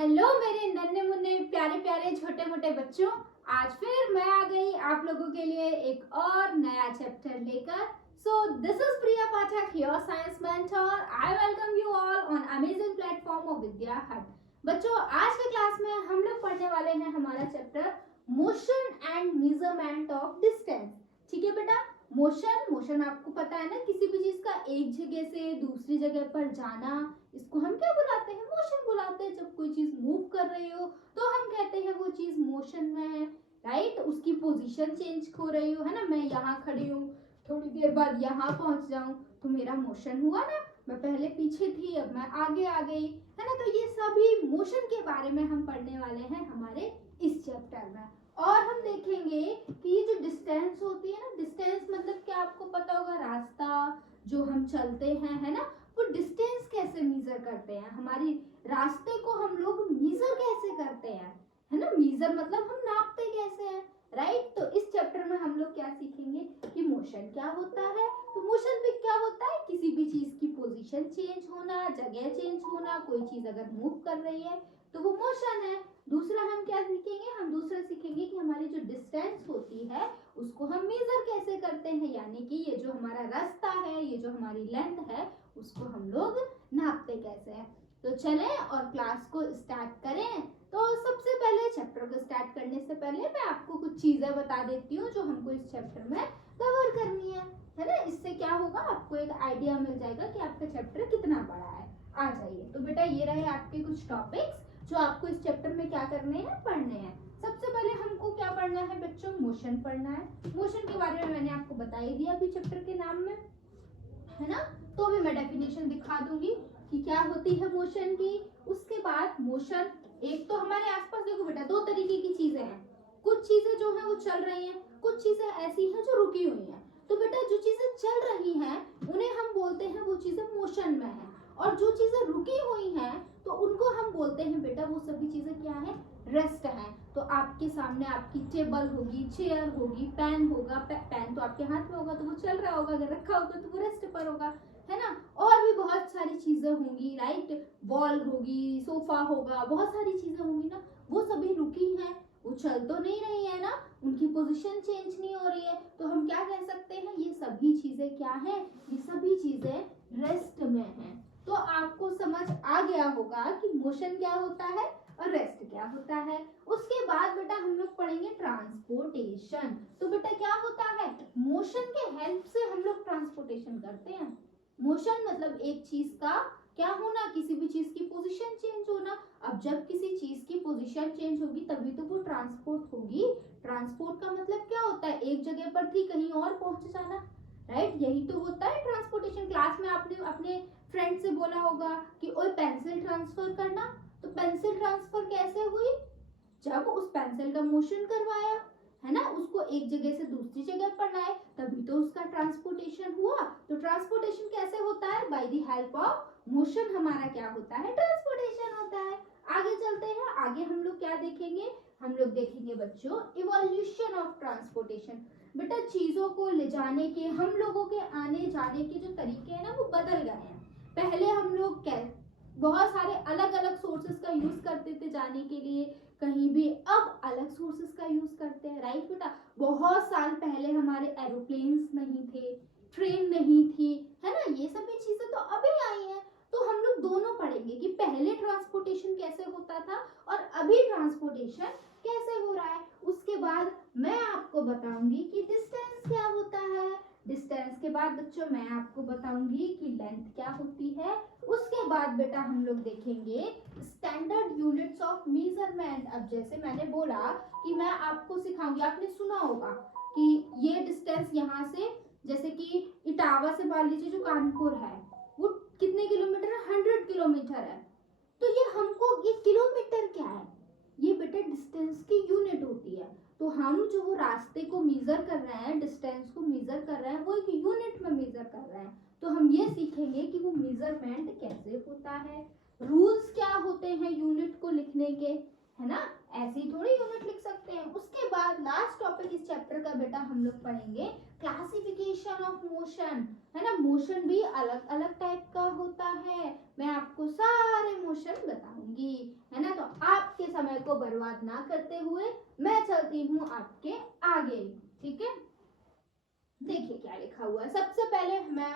Hello मेरे नन्हे मुन्ने प्यारे प्यारे छोटे मोटे बच्चों। आज फिर मैं आ गई आप लोगों के लिए एक और नया चैप्टर लेकर। So this is Priya Pathak, your science mentor. I welcome you all on amazing platform of Vidya hut. बच्चों, आज के क्लास में हम लोग पढ़ने वाले हैं हमारा chapter motion and measurement of distance. ठीक है बेटा, मोशन मोशन आपको पता है ना, किसी भी चीज का एक जगह से दूसरी जगह पर जाना, इसको हम क्या बुलाते हैं? मोशन बुलाते हैं। जब कोई चीज मूव कर रही हो तो हम कहते हैं वो चीज मोशन में है, राइट। उसकी पोजीशन चेंज हो रही हो, है ना। मैं यहाँ खड़ी हूँ, थोड़ी देर बाद यहाँ पहुंच जाऊं तो मेरा मोशन हुआ ना। मैं पहले पीछे थी, अब मैं आगे आ गई, है ना। तो ये सभी मोशन के बारे में हम पढ़ने वाले हैं हमारे इस चैप्टर में। और हम देखेंगे कि ये जो डिस्टेंस होती है ना, डिस्टेंस मतलब क्या आपको पता होगा, रास्ता जो हम चलते हैं, है ना। वो डिस्टेंस कैसे मेजर करते हैं, हमारी रास्ते को हम लोग मेजर कैसे करते हैं, है ना। मेजर मतलब हम नापते कैसे हैं, राइट। तो इस चैप्टर में हम लोग क्या सीखेंगे कि मोशन क्या होता है। तो मोशन में क्या होता है, किसी भी चीज की पोजीशन चेंज होना, जगह चेंज होना। कोई चीज अगर मूव कर रही है तो वो मोशन है। दूसरा हम क्या सीखेंगे, हम दूसरा सीखेंगे कि हमारी जो डिस्टेंस होती है उसको हम मेजर कैसे करते हैं, यानी कि ये जो हमारा रास्ता है, ये जो हमारी लेंथ है, उसको हम लोग नापते कैसे हैं। तो चलें और क्लास को स्टार्ट करें। तो सबसे पहले चैप्टर को स्टार्ट करने से पहले मैं आपको कुछ चीजें बता देती हूँ जो हमको इस चैप्टर में कवर करनी है ना। इससे क्या होगा, आपको एक आइडिया मिल जाएगा कि आपका चैप्टर कितना बड़ा है। आ जाइए। तो बेटा ये रहे आपके कुछ टॉपिक्स जो आपको इस चैप्टर में क्या करने हैं, पढ़ने हैं। सबसे पहले हमको क्या पढ़ना है बच्चों, मोशन पढ़ना है। मोशन के बारे में मैंने आपको बता ही दिया अभी चैप्टर के नाम में, है ना। तो भी मैं डेफिनेशन दिखा दूंगी कि क्या होती है मोशन की। उसके बाद मोशन, एक तो हमारे आसपास देखो बेटा दो तरीके की चीजें हैं। कुछ चीजें जो है वो चल रही हैं, कुछ चीजें ऐसी हैं जो रुकी हुई हैं। तो बेटा जो चीजें चल रही हैं उन्हें हम बोलते हैं वो चीजें मोशन में है, और जो चीजें रुकी हुई हैं तो उनको हम बोलते हैं बेटा वो सभी चीजें क्या है, रेस्ट है। तो आपके सामने आपकी टेबल होगी, चेयर होगी, पेन होगा। पेन तो आपके हाथ में होगा तो वो चल रहा होगा, अगर रखा होगा तो वो रेस्ट पर होगा, है ना। और भी बहुत सारी चीजें होंगी, राइट। बॉल होगी, सोफा होगा, बहुत सारी चीजें होंगी ना। वो सभी रुकी हैं, वो चल तो नहीं रही है ना, उनकी पोजीशन चेंज नहीं हो रही है। तो हम क्या कह सकते हैं, ये सभी चीजें क्या है, ये सभी चीजें रेस्ट में हैं। तो आपको समझ आ गया होगा कि मोशन क्या होता है और रेस्ट क्या होता है। उसके बाद बेटा हम लोग पढ़ेंगे ट्रांसपोर्टेशन। तो बेटा क्या होता है, मोशन के हेल्प से हम लोग ट्रांसपोर्टेशन करते हैं। मोशन मतलब एक चीज का क्या होना, किसी भी चीज की पोजीशन चेंज होना। अब जब किसी चीज की पोजीशन चेंज होगी तभी तो वो ट्रांसपोर्ट होगी। ट्रांसपोर्ट का मतलब क्या होता है, एक जगह पर थी कहीं और पहुंच जाना, राइट। यही तो होता है ट्रांसपोर्टेशन। क्लास में आपने अपने फ्रेंड से बोला होगा कि ओए पेंसिल ट्रांसफर करना। तो पेंसिल ट्रांसफर कैसे हुई, जब उस पेंसिल का मोशन करवाया, है ना, उसको एक जगह से दूसरी जगह पर लाए, तभी तो उसका ट्रांसपोर्टेशन हुआ। तो ट्रांसपोर्टेशन कैसे होता है, by the help of motion हमारा क्या होता है, ट्रांसपोर्टेशन होता है। आगे चलते हैं, आगे हम लोग क्या देखेंगे, हम लोग देखेंगे बच्चों इवोल्यूशन ऑफ ट्रांसपोर्टेशन। बेटा चीजों को ले जाने के, हम लोगों के आने जाने के जो तरीके हैं ना वो बदल गए हैं। पहले हम लोग बहुत सारे अलग अलग सोर्सेस का यूज करते थे जाने के लिए कहीं भी, अब अलग सोर्सेस का यूज करते हैं, राइट बेटा। बहुत साल पहले हमारे एरोप्लेन्स नहीं थे, ट्रेन नहीं थी, है ना। ये सभी चीजें तो अभी आई हैं। तो हम लोग दोनों पढ़ेंगे कि पहले ट्रांसपोर्टेशन कैसे होता था और अभी ट्रांसपोर्टेशन कैसे हो रहा है। उसके बाद मैं आपको बताऊंगी कि डिस्टेंस क्या होता है। डिस्टेंस के बाद बच्चों मैं आपको बताऊंगी कि लेंथ क्या होती है। उसके बाद बेटा हम लोग देखेंगे स्टैंडर्ड यूनिट्स ऑफ मेजरमेंट। अब जैसे मैंने बोला कि मैं आपको सिखाऊंगी, आपने सुना होगा कि ये डिस्टेंस यहाँ से, जैसे कि इटावा से मान लीजिए जो कानपुर है वो कितने किलोमीटर है, 100 किलोमीटर है। तो ये हमको, ये किलोमीटर क्या है, ये बेटा डिस्टेंस की यूनिट होती है। तो हम जो वो रास्ते को मेजर कर रहे हैं, डिस्टेंस को मेजर कर रहे हैं, वो एक यूनिट में मेजर कर रहे हैं। तो हम ये सीखेंगे कि वो मेजरमेंट कैसे होता है, रूल्स क्या होते हैं यूनिट को लिखने के, है ना। ऐसे ही थोड़ी यूनिट लिख सकते हैं। उसके बाद लास्ट टॉपिक इस चैप्टर का बेटा हम लोग पढ़ेंगे क्लासिफिकेशन ऑफ मोशन, है ना। मोशन भी अलग अलग टाइप का होता है, मैं आपको सारे मोशन बताऊंगी, है ना। तो को बर्बाद ना करते हुए मैं चलती हूँ आपके आगे। ठीक है, देखिए क्या लिखा हुआ है। सबसे पहले मैं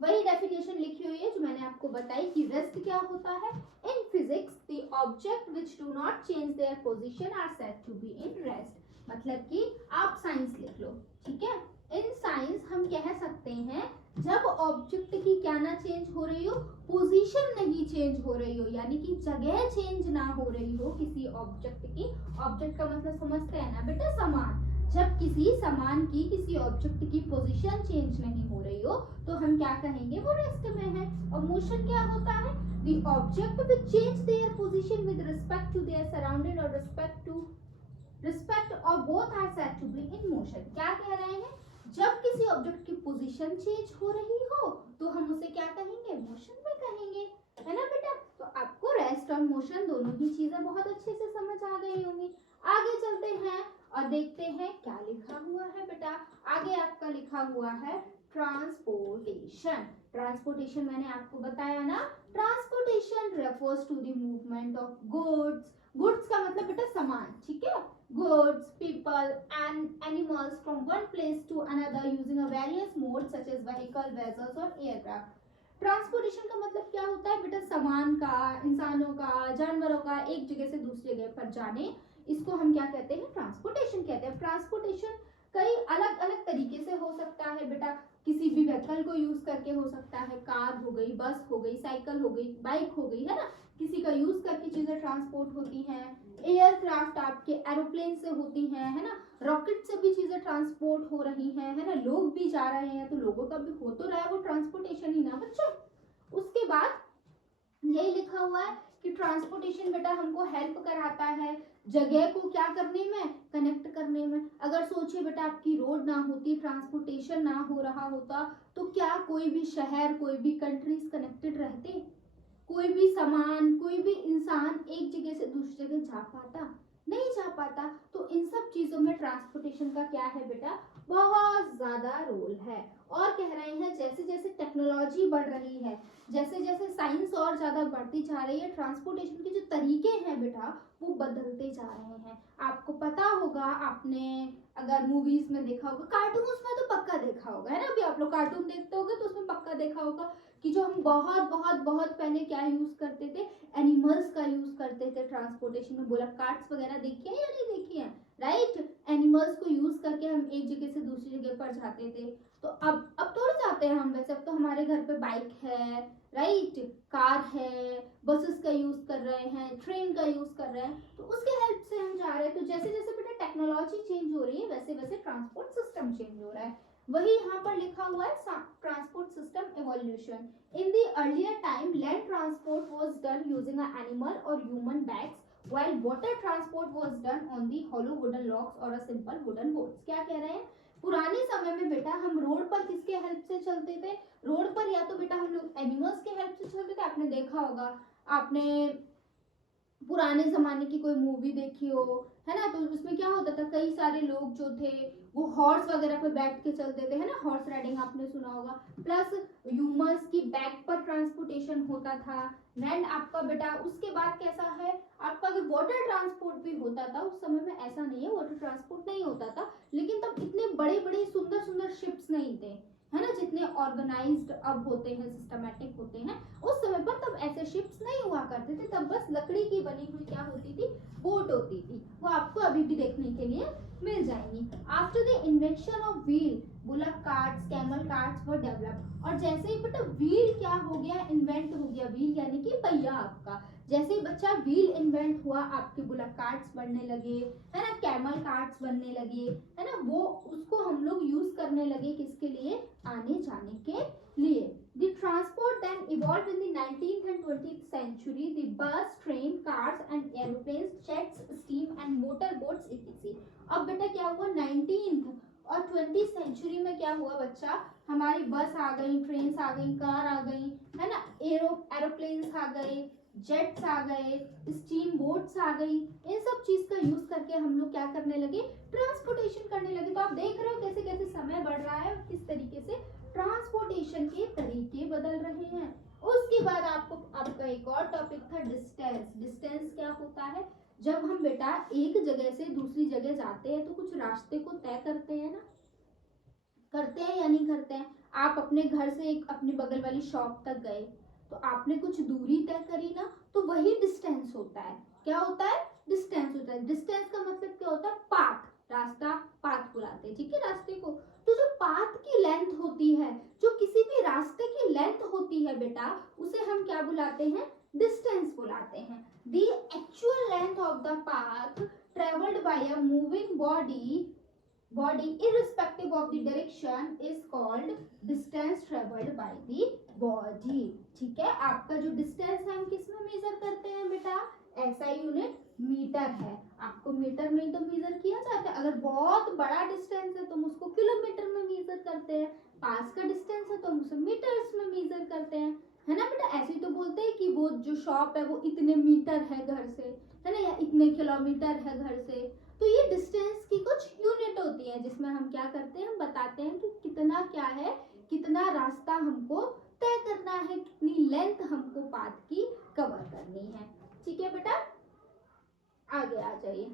वही डेफिनेशन लिखी हुई है जो मैंने आपको बताई कि रेस्ट क्या होता है। In physics the object which do not change their position are said to be in rest. मतलब कि आप साइंस लिख लो। ठीक है, इन साइंस हम कह सकते हैं जब ऑब्जेक्ट की क्या ना चेंज हो रही हो, पोजीशन नहीं चेंज हो रही हो, यानी कि जगह चेंज ना हो रही हो किसी ऑब्जेक्ट की। ऑब्जेक्ट का मतलब समझते हैं ना बेटा, सामान। जब किसी सामान की, किसी ऑब्जेक्ट की पोजीशन चेंज नहीं हो रही हो तो हम क्या कहेंगे, वो रेस्ट में है। और मोशन क्या होता है, the object which change their position with respect to their surrounding और रिस्पेक्ट और both are said to be in motion. क्या कह रहे हैं, जब किसी ऑब्जेक्ट की पोजीशन चेंज हो रही हो तो हम उसे क्या कहेंगे, मोशन में कहेंगे, है ना बेटा। तो आपको रेस्ट और मोशन दोनों ही चीजें बहुत अच्छे से समझ आ गई होंगी। आगे चलते हैं और देखते हैं क्या लिखा हुआ है बेटा। आगे आपका लिखा हुआ है ट्रांसपोर्टेशन। ट्रांसपोर्टेशन मैंने आपको बताया ना, transportation refers to the movement of goods. Goods का मतलब बेटा सामान। ठीक है, goods, people and animals from one place to another using a various modes such as vehicle, vessels और aircraft। ट्रांसपोर्टेशन का मतलब क्या होता है बेटा, सामान का, इंसानों का, जानवरों का एक जगह से दूसरी जगह पर जाने, इसको हम क्या कहते हैं, ट्रांसपोर्टेशन कहते हैं। ट्रांसपोर्टेशन कई अलग अलग तरीके से हो सकता है बेटा। किसी भी व्हीकल को यूज करके हो सकता है, कार हो गई, बस हो गई, साइकिल हो गई, बाइक हो गई, है ना। किसी का यूज करके चीजें ट्रांसपोर्ट होती हैं। एयरक्राफ्ट आपके एरोप्लेन से होती हैं, है ना। रॉकेट से भी चीजें ट्रांसपोर्ट हो रही हैं, है ना। लोग भी जा रहे हैं तो लोगों का भी हो तो रहा है वो ट्रांसपोर्टेशन ही ना बच्चों। उसके बाद यही लिखा हुआ है कि ट्रांसपोर्टेशन बेटा हमको हेल्प कराता है जगह को क्या करने में, कनेक्ट करने में। अगर सोचिए बेटा आपकी रोड ना होती, ट्रांसपोर्टेशन ना हो रहा होता तो क्या कोई भी शहर, कोई भी कंट्रीज कनेक्टेड रहते, कोई भी सामान, कोई भी इंसान एक जगह से दूसरी जगह जा पाता, नहीं जा पाता। तो इन सब चीजों में ट्रांसपोर्टेशन का क्या है बेटा, बहुत ज्यादा रोल है। और कह रहे हैं जैसे जैसे टेक्नोलॉजी बढ़ रही है, जैसे जैसे साइंस और ज्यादा बढ़ती जा रही है, ट्रांसपोर्टेशन के जो तरीके हैं बेटा वो बदलते जा रहे हैं। आपको पता होगा, आपने अगर मूवीज में देखा होगा, कार्टून्स में तो पक्का देखा होगा, है ना। अभी आप लोग कार्टून देखते होगे तो उसमें पक्का देखा होगा कि जो हम बहुत बहुत बहुत पहले क्या यूज करते थे, एनिमल्स का यूज करते थे ट्रांसपोर्टेशन में। बोला कार्ड्स वगैरह देखी है या नहीं देखी है, राइट। एनिमल्स को यूज करके हम एक जगह से दूसरी जगह पर जाते थे। तो अब थोड़ी जाते हैं हम वैसे, अब तो हमारे घर पे बाइक है, राइट, कार है, बसेस का यूज कर रहे हैं, ट्रेन का यूज कर रहे हैं, तो उसके हेल्प से हम जा रहे हैं। तो जैसे जैसे बेटा टेक्नोलॉजी चेंज हो रही है वैसे वैसे ट्रांसपोर्ट सिस्टम चेंज हो रहा है। वही यहाँ पर लिखा हुआ है transport system evolution. In the earlier time land transport was done using a animal or human bags while water transport was done on the hollow wooden logs or a simple wooden boats. क्या कह रहे हैं, पुराने समय में बेटा हम road पर किसके हेल्प से चलते थे, रोड पर या तो बेटा हम लोग एनिमल्स के हेल्प से चलते थे। आपने देखा होगा, आपने पुराने जमाने की कोई मूवी देखी हो, है ना, तो उसमें क्या होता था, कई सारे लोग जो थे वो हॉर्स वगैरह पे बैठ के चलते थे, है ना, हॉर्स राइडिंग आपने सुना होगा। प्लस ह्यूमंस की बैक पर ट्रांसपोर्टेशन होता था। एंड आपका बेटा उसके बाद कैसा है, आपका अगर वाटर ट्रांसपोर्ट भी होता था, उस समय में ऐसा नहीं है वाटर ट्रांसपोर्ट नहीं होता था, लेकिन तब इतने बड़े बड़े सुंदर सुंदर शिप्स नहीं थे, है ना, जितने ऑर्गेनाइज्ड अब होते हैं, सिस्टमैटिक होते हैं। उस समय पर तब ऐसे शिप्स नहीं हुआ करते थे, तब बस लकड़ी की बनी हुई क्या होती थी, बोट होती थी। वो आपको अभी भी देखने के लिए मिल जाएंगी। After the invention of wheel, bullock carts, camel carts were develop. और जैसे ही बेटा व्हील क्या हो गया, इन्वेंट हो गया, व्हील यानी कि पहिया आपका, जैसे ही बच्चा व्हील इन्वेंट हुआ, आपके बुलक कार्ट्स बनने लगे, है ना, कैमल कार्ट्स बनने लगे, है ना, वो उसको हम लोग यूज करने लगे किसके लिए, आने जाने के लिए। The transport then evolved in the 19th and 20th century. The bus, train, cars and aeroplanes, jets, steam and motor boats etc. अब बेटा क्या हुआ, 19th और 20th सेंचुरी में क्या हुआ बच्चा, हमारी बस आ गई, ट्रेन आ गई, कार आ गई, है ना, एरोप्लेन्स आ गए, जेट्स आ गए, स्टीम बोट्स आ गई। इन सब चीज का यूज करके हम लोग क्या करने लगे, ट्रांसपोर्टेशन करने लगे। तो आप देख रहे हो कैसे कैसे समय बढ़ रहा है, किस तरीके से ट्रांसपोर्टेशन के तरीके बदल रहे हैं। उसके बाद आपका एक और टॉपिक था डिस्टेंस। डिस्टेंस क्या होता है, जब हम बेटा एक जगह से दूसरी जगह जाते हैं तो कुछ रास्ते को तय करते हैं ना, करते हैं या नहीं करते हैं। आप अपने घर से एक अपनी बगल वाली शॉप तक गए तो आपने कुछ दूरी तय करी ना, तो वही डिस्टेंस होता है। क्या होता है? डिस्टेंस होता है। डिस्टेंस का मतलब क्या होता है? पाथ, रास्ता, पाथ बुलाते हैं, ठीक है, रास्ते को। तो जो पाथ की लेंथ होती है, जो किसी भी रास्ते की लेंथ होती है बेटा, उसे हम क्या बुलाते हैं? डिस्टेंस बुलाते हैं। The actual length of the path travelled by a moving body irrespective of the direction is called distance traveled by the body। ठीक है, आपका जो डिस्टेंस है हम किस में मेजर करते हैं बेटा? ऐसा यूनिट मीटर है। आपको मीटर में ही तो मेजर किया जाता है। अगर बहुत बड़ा डिस्टेंस है तो हम उसको किलोमीटर में मेजर करते हैं, पास का डिस्टेंस है तो हम उसे मीटर्स में मेजर करते हैं, है ना बेटा। ऐसे ही तो बोलते हैं कि वो जो शॉप है वो इतने मीटर है घर से, है ना, या इतने किलोमीटर है घर से। तो ये डिस्टेंस की कुछ यूनिट होती है जिसमें हम क्या करते हैं, हम बताते हैं कि कितना क्या है, कितना रास्ता हमको तय करना है, कितनी लेंथ हमको पाथ की कवर करनी है। ठीक है बेटा, आगे आ जाइए।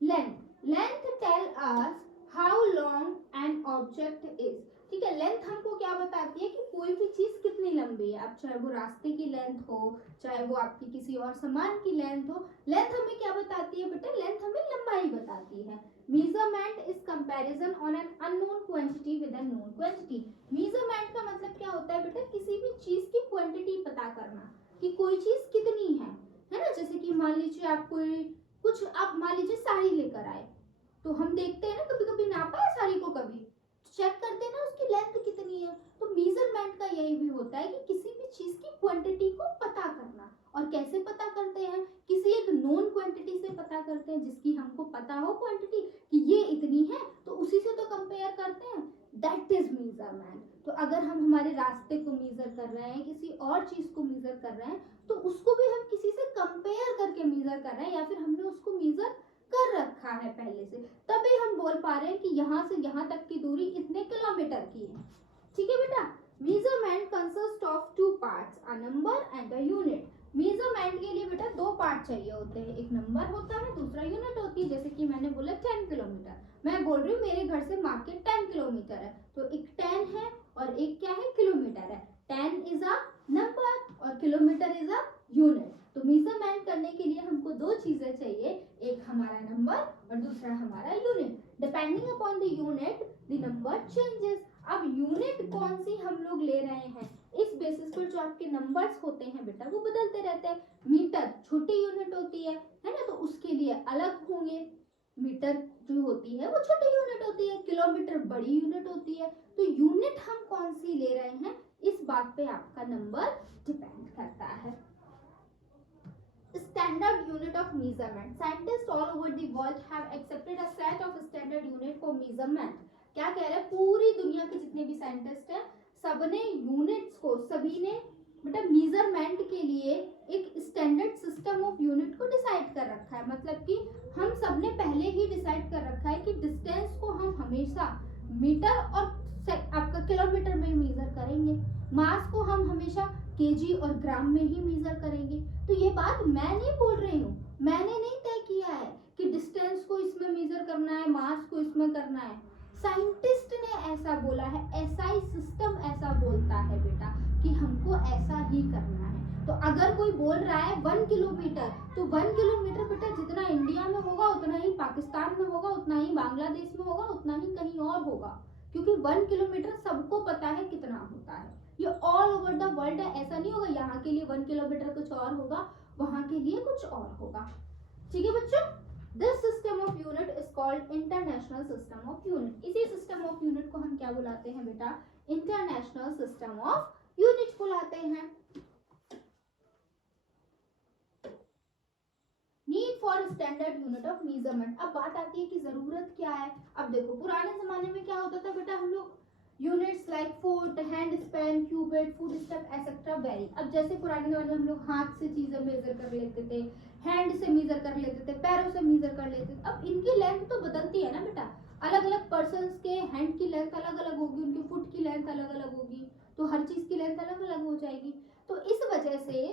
Length tell us how long an object is. ठीक है, लेंथ हमको क्या बताती है कि कोई भी चीज कितनी लंबी है। अब चाहे वो रास्ते की लेंथ हो, चाहे वो आपकी किसी और सामान की लेंथ हो, लेंथ हमें क्या बताती है बेटा? लेंथ हमें लंबाई बताती है। Measurement is comparison on an unknown quantity with an known quantity. Measurement का मतलब क्या होता है बेटा? किसी भी चीज की क्वांटिटी पता करना कि कोई चीज कितनी है ना। जैसे कि मान लीजिए आप कोई कुछ, आप मान लीजिए साड़ी लेकर आए, तो हम देखते हैं ना, कभी कभी नापा है साड़ी को, कभी चेक करते हैं ना उसकी लेंथ कितनी है। तो मेजरमेंट का यही भी होता है कि किसी भी चीज की क्वांटिटी को पता करना। और कैसे पता करते हैं? किसी एक नोन क्वांटिटी से पता करते हैं, जिसकी हमको पता हो क्वांटिटी कि ये इतनी है, तो उसी से तो कंपेयर करते हैं। That is measurement. तो अगर हम हमारे रास्ते को मेजर कर रहे हैं, किसी और चीज को मेजर कर रहे हैं, तो उसको भी हम किसी से कंपेयर करके मेजर कर रहे हैं, या फिर हमने उसको मेजर कर रखा है पहले से, तभी हम बोल पा रहे हैं कि यहाँ से यहाँ तक की दूरी इतने किलोमीटर की है। ठीक है बेटा, measurement consist of two parts, a number and a unit. Measurement के लिए बेटा दो पार्ट चाहिए होते हैं, एक नंबर होता है, दूसरा यूनिट होती है। जैसे कि मैंने बोला 10 किलोमीटर, मैं बोल रही हूँ मेरे घर से मार्केट 10 किलोमीटर है, तो एक 10 है और एक क्या है? किलोमीटर है। 10 इज अ नंबर और किलोमीटर इज अ यूनिट। तो मेजरमेंट करने के लिए हमको दो चीजें चाहिए, एक हमारा नंबर और दूसरा हमारा unit. Depending upon the unit the number changes. अब यूनिट कौन सी हम लोग ले रहे हैं, इस बेसिस पर जो आपके नंबर्स होते हैं बेटा वो बदलते रहते हैं। मीटर छोटी यूनिट होती है ना, तो उसके लिए अलग होंगे। मीटर जो होती है वो छोटी यूनिट होती है, किलोमीटर बड़ी यूनिट होती है। तो यूनिट हम कौन सी ले रहे हैं, इस बात पे आपका नंबर डिपेंड करता है। Standard unit of measurement. Scientists all over the world have accepted a set of standard unit for measurement. क्या कह रहे हैं? पूरी दुनिया के जितने भी साइंटिस्ट हैं, सबने यूनिट्स को, सभी ने मतलब मेजरमेंट के लिए एक स्टैंडर्ड सिस्टम ऑफ यूनिट को डिसाइड कर रखा है। मतलब कि हम सबने पहले ही डिसाइड कर रखा है कि डिस्टेंस को हम हमेशा मीटर और आपका किलोमीटर में मेजर करेंगे, मास को हम हमेशा केजी और ग्राम में ही मेजर करेंगे। तो ये बात मैं नहीं बोल रही हूँ, मैंने नहीं तय किया है कि डिस्टेंस को इसमें मेजर करना है, मास को इसमें करना है। साइंटिस्ट ने ऐसा बोला है, एसआई सिस्टम ऐसा बोलता है बेटा कि हमको ऐसा ही करना है। तो अगर कोई बोल रहा है 1 किलोमीटर, तो 1 किलोमीटर बेटा जितना इंडिया में होगा उतना ही पाकिस्तान में होगा, उतना ही बांग्लादेश में होगा, उतना ही कहीं और होगा, क्योंकि 1 किलोमीटर सबको पता है कितना होता है। ये ऑल ओवर द वर्ल्ड है, ऐसा नहीं होगा यहाँ के लिए 1 किलोमीटर कुछ और होगा, वहां के लिए कुछ और होगा। ठीक है बच्चों, this system of unit is called international system of unit. इसी सिस्टम ऑफ यूनिट को हम क्या बुलाते हैं बेटा? इंटरनेशनल सिस्टम ऑफ यूनिट बुलाते हैं। Need for standard unit of measurement. अब बात आती है कि जरूरत क्या है। अब देखो पुराने जमाने में क्या होता था बेटा, हम लोग units like foot, hand span, cubit, foot step etcetera vary. अब जैसे पुराने जमाने में हम लोग हाथ से चीजें मेजर कर लेते थे, हैंड से मेजर कर लेते थे, पैरों से मेजर कर लेते थे। अब इनकी लेंथ तो बदलती है ना बेटा, अलग अलग पर्सन के हैंड की लेंथ अलग अलग होगी, उनके फुट की लेंथ अलग अलग होगी, तो हर चीज की लेंथ अलग अलग हो जाएगी। तो इस वजह से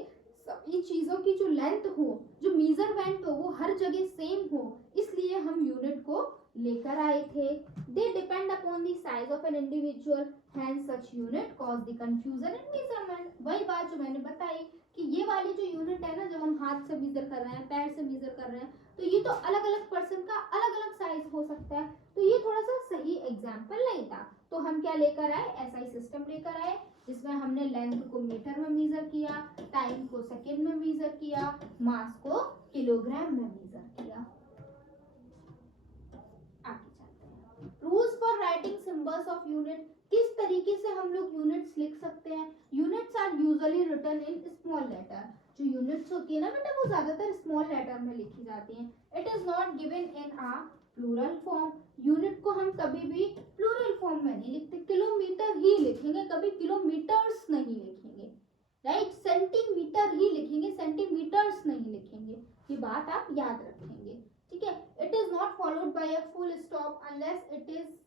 सभी चीजों की जो लेंथ हो, जो मेजरमेंट हो, हर जगह सेम हो, इसलिए हम यूनिट को लेकर आए थे। They depend upon the size of an individual, hence such unit cause the confusion in measurement. वही बात जो मैंने बताई कि ये वाली जो यूनिट है ना, जब हम हाथ से मेजर कर रहे हैं, पैर से मेजर कर रहे हैं, तो ये तो अलग अलग पर्सन का अलग अलग साइज हो सकता है, तो ये थोड़ा सा सही एग्जाम्पल नहीं था। तो हम क्या लेकर आए, एसआई सिस्टम लेकर आए, जिसमें हमने लेंथ को मीटर में मेजर किया, टाइम को सेकेंड में मेजर किया, मास को किलोग्राम में मेजर किया। आगे चलते हैं। Rules for writing symbols of unit, किस तरीके से हम लोग यूनिट्स लिख सकते हैं। Units are usually written in small letter, जो यूनिट्स होती है ना बेटा, वो ज्यादातर स्मॉल लेटर में लिखी जाती हैं। It is not given in a plural form, unit को हम कभी भी प्लूरल फॉर्म में नहीं लिखते, किलोमीटर ही लिखेंगे, कभी किलोमीटर्स नहीं लिखेंगे, राइट। सेंटीमीटर ही लिखेंगे, सेंटीमीटर्स नहीं लिखेंगे, ये बात आप याद रखेंगे, ठीक है। It is not followed by a full stop unless it is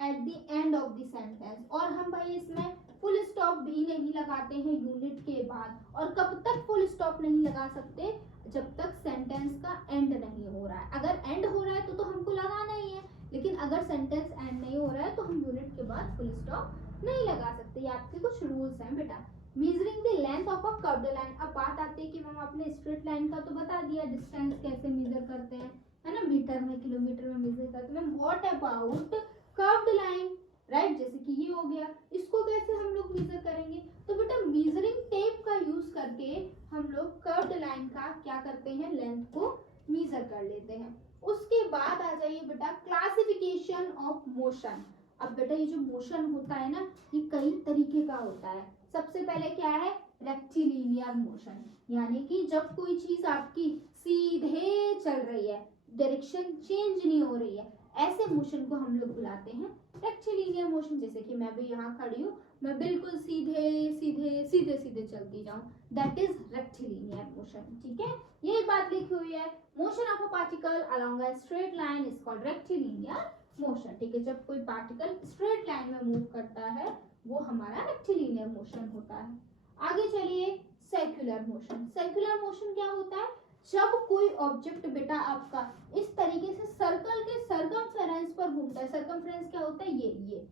at the end of the sentence, और हम भाई इसमें फुल स्टॉप भी नहीं लगाते हैं यूनिट के बाद। और कब तक फुल स्टॉप नहीं लगा सकते, जब तक सेंटेंस का एंड नहीं हो रहा है। अगर एंड हो रहा है तो हमको लगाना ही है, लेकिन अगर सेंटेंस एंड नहीं हो रहा है तो हम यूनिट के बाद फुल स्टॉप नहीं लगा सकते। ये आपके कुछ रूल्स हैं बेटा। Measuring the length of a curved line, अब बात आती है कि मैम आपने स्ट्रेट लाइन का तो बता दिया, डिस्टेंस कैसे मेजर करते हैं, है ना, मीटर में किलोमीटर में मेजर करते हैं। Ma'am what about curved line, right, जैसे कि ये हो गया, इसको कैसे हम लोग मेजर करेंगे। तो बेटा मेजरिंग टेप का यूज करके हम लोग कर्व्ड लाइन का क्या करते हैं, लेंथ को मेजर कर लेते हैं। उसके बाद आ जाइए बेटा क्लासिफिकेशन ऑफ मोशन। अब बेटा ये जो मोशन होता है ना, ये कई तरीके का होता है। सबसे पहले क्या है, रेक्टिलिनियर मोशन, यानी कि जब कोई चीज आपकी सीधे चल रही है, डायरेक्शन चेंज नहीं हो रही है, ऐसे मोशन को हम लोग बुलाते हैं रेक्टिलिनियर मोशन। जैसे कि मैं भी यहाँ खड़ी हूँ, मैं बिल्कुल सीधे सीधे सीधे सीधे चलती जाऊँ, दैट इज रेक्टिलिनियर मोशन, ठीक है। ये बात लिखी हुई है, motion of a particle along a straight line is called rectilinear motion, ठीक है। जब कोई पार्टिकल स्ट्रेट लाइन में मूव करता है वो हमारा रेक्टिलिनियर मोशन होता है। आगे चलिए सर्कुलर मोशन। सर्कुलर मोशन क्या होता है, जब कोई ऑब्जेक्ट बेटा आपका इस तरीके से सर्कल के सर्कमफेरेंस पर घूमता है। सर्कमफेरेंस क्या होता है, ये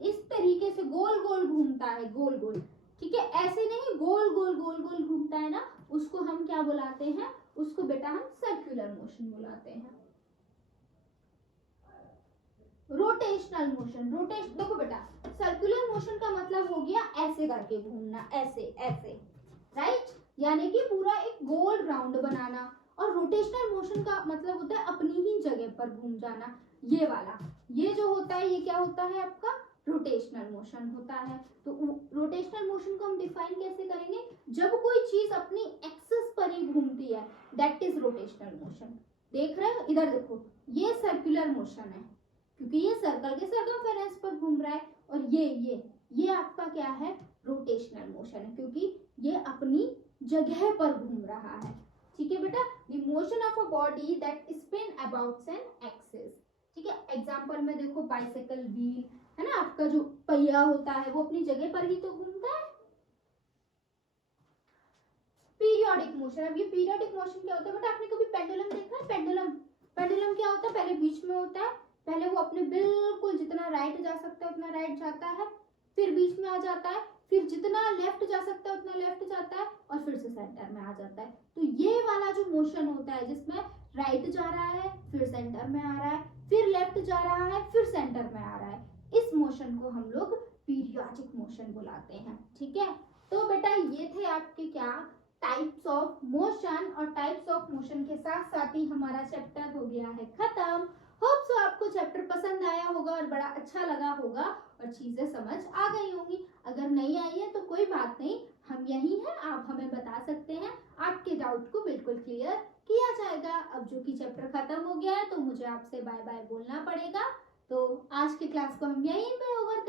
इस तरीके से गोल गोल घूमता है, गोल गोल, ठीक है, ऐसे नहीं, गोल गोल गोल गोल घूमता है ना, उसको हम क्या बुलाते हैं, उसको बेटा हम सर्कुलर मोशन बुलाते हैं। रोटेशनल मोशन, रोटेशन देखो बेटा, सर्कुलर मोशन का मतलब हो गया ऐसे करके घूमना, ऐसे ऐसे, राइट, यानी कि पूरा एक गोल राउंड बनाना। और रोटेशनल मोशन का मतलब होता है अपनी ही जगह पर घूम जाना, ये वाला, ये जो होता है ये क्या होता है आपका रोटेशनल मोशन होता है। तो रोटेशनल मोशन को हम डिफाइन कैसे करेंगे, जब कोई चीज अपनी एक्सिस पर ही घूमती है, दैट इज रोटेशनल मोशन। देख रहे हो, इधर देखो, ये सर्कुलर मोशन है क्योंकि ये सर्कल के सर्कमफेरेंस पर घूम रहा है, और ये आपका क्या है, रोटेशनल मोशन है, क्योंकि ये अपनी जगह पर घूम रहा है, ठीक है बेटा। The motion of a body that spin about an axis, ठीक है। एग्जांपल में देखो बाइसाइकिल व्हील, है ना, आपका जो पहिया होता है वो अपनी जगह पर ही तो घूमता है। पीरियोडिक मोशन, अब ये पीरियोडिक मोशन क्या होता है बेटा, आपने कभी पेंडुलम देखा है, पेंडुलम, पेंडुलम क्या होता है, पहले बीच में होता है, पहले वो अपने बिल्कुल जितना राइट जा सकता है उतना राइट जाता है, फिर बीच में आ जाता है, फिर जितना लेफ्ट जा सकता है उतना लेफ्ट जाता है, और फिर से सेंटर में आ जाता है। तो ये वाला जो मोशन होता है जिसमें राइट जा रहा है, फिर सेंटर में आ रहा है, फिर लेफ्ट जा रहा है, फिर सेंटर में आ रहा है, इस मोशन को हम लोग पीरियोडिक मोशन बुलाते हैं, ठीक है। तो बेटा ये थे आपके क्या टाइप्स ऑफ मोशन, और टाइप्स ऑफ मोशन के साथ साथ ही हमारा चैप्टर हो गया है खत्म। होप सो आपको चैप्टर पसंद आया होगा और बड़ा अच्छा लगा होगा और चीजें समझ आ गई होंगी। अगर नहीं आई है तो कोई बात नहीं, हम यही हैं, आप हमें बता सकते हैं, आपके डाउट को बिल्कुल क्लियर किया जाएगा। अब जो कि चैप्टर खत्म हो गया है तो मुझे आपसे बाय बाय बोलना पड़ेगा, तो आज की क्लास को हम यहीं पे ओवर